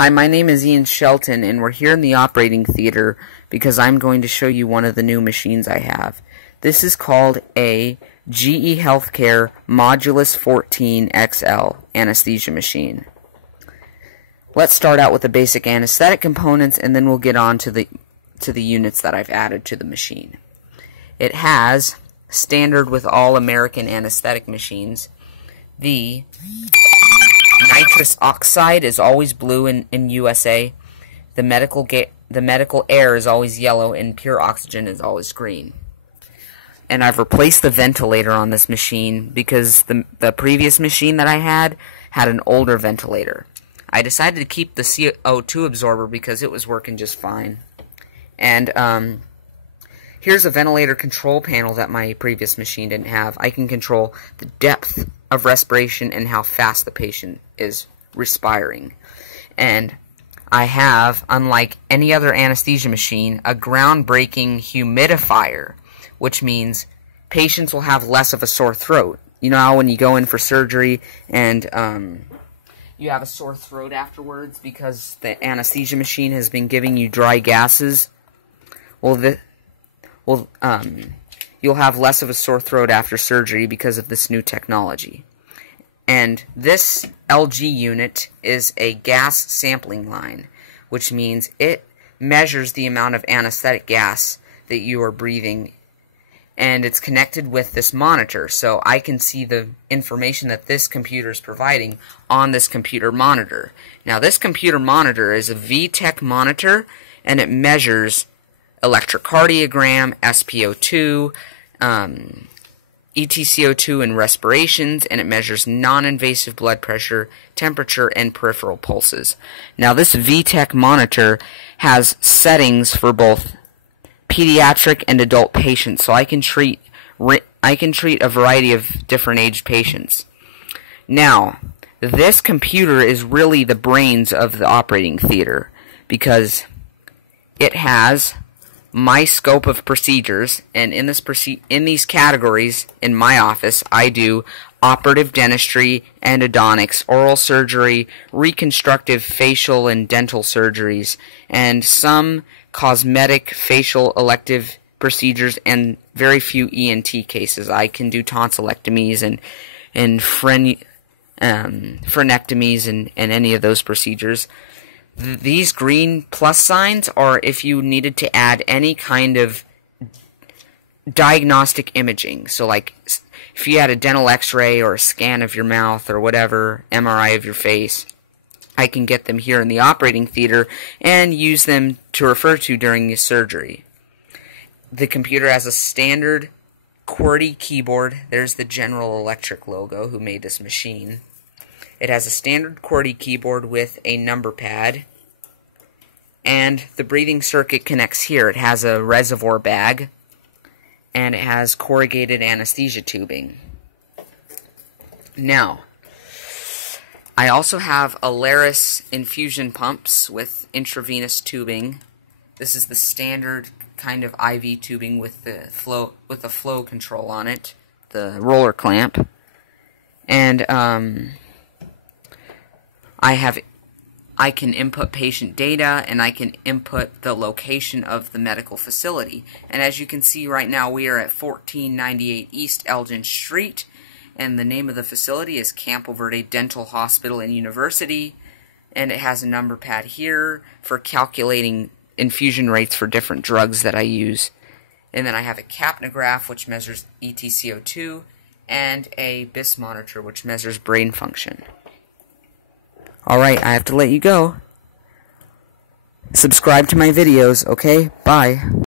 Hi, my name is Ian Shelton, and we're here in the operating theater because I'm going to show you one of the new machines I have. This is called a GE Healthcare Modulus 14 XL anesthesia machine. Let's start out with the basic anesthetic components, and then we'll get on to the units that I've added to the machine. It has, standard with all American anesthetic machines, the nitrous oxide is always blue in USA. The medical air is always yellow, and pure oxygen is always green. And I've replaced the ventilator on this machine because the previous machine that I had an older ventilator. I decided to keep the CO2 absorber because it was working just fine. And here's a ventilator control panel that my previous machine didn't have. I can control the depth of respiration and how fast the patient is respiring. And I have, unlike any other anesthesia machine, a groundbreaking humidifier, which means patients will have less of a sore throat. You know how when you go in for surgery and you have a sore throat afterwards because the anesthesia machine has been giving you dry gases? Well, you'll have less of a sore throat after surgery because of this new technology. And this LG unit is a gas sampling line, which means it measures the amount of anesthetic gas that you are breathing, and it's connected with this monitor, so I can see the information that this computer is providing on this computer monitor. Now, this computer monitor is a VTech monitor, and it measures electrocardiogram, SpO2, EtCO2 and respirations, and it measures non-invasive blood pressure, temperature, and peripheral pulses. Now, this VTech monitor has settings for both pediatric and adult patients, so I can treat a variety of different age patients. Now, this computer is really the brains of the operating theater because it has my scope of procedures, and in these categories in my office I do operative dentistry, endodontics, oral surgery, reconstructive facial and dental surgeries, and some cosmetic facial elective procedures, and very few ENT cases. I can do tonsillectomies and frenectomies and any of those procedures. These green plus signs are if you needed to add any kind of diagnostic imaging. So like if you had a dental x-ray or a scan of your mouth or whatever, MRI of your face, I can get them here in the operating theater and use them to refer to during the surgery. The computer has a standard QWERTY keyboard. There's the General Electric logo who made this machine. It has a standard QWERTY keyboard with a number pad, and the breathing circuit connects here. It has a reservoir bag, and it has corrugated anesthesia tubing. Now, I also have Alaris infusion pumps with intravenous tubing. This is the standard kind of IV tubing with the flow control on it, the roller clamp, and I can input patient data, and I can input the location of the medical facility. And as you can see right now, we are at 1498 East Elgin Street, and the name of the facility is Campo Verde Dental Hospital and University, and it has a number pad here for calculating infusion rates for different drugs that I use. And then I have a capnograph, which measures EtCO2, and a BIS monitor, which measures brain function. Alright, I have to let you go. Subscribe to my videos, okay? Bye.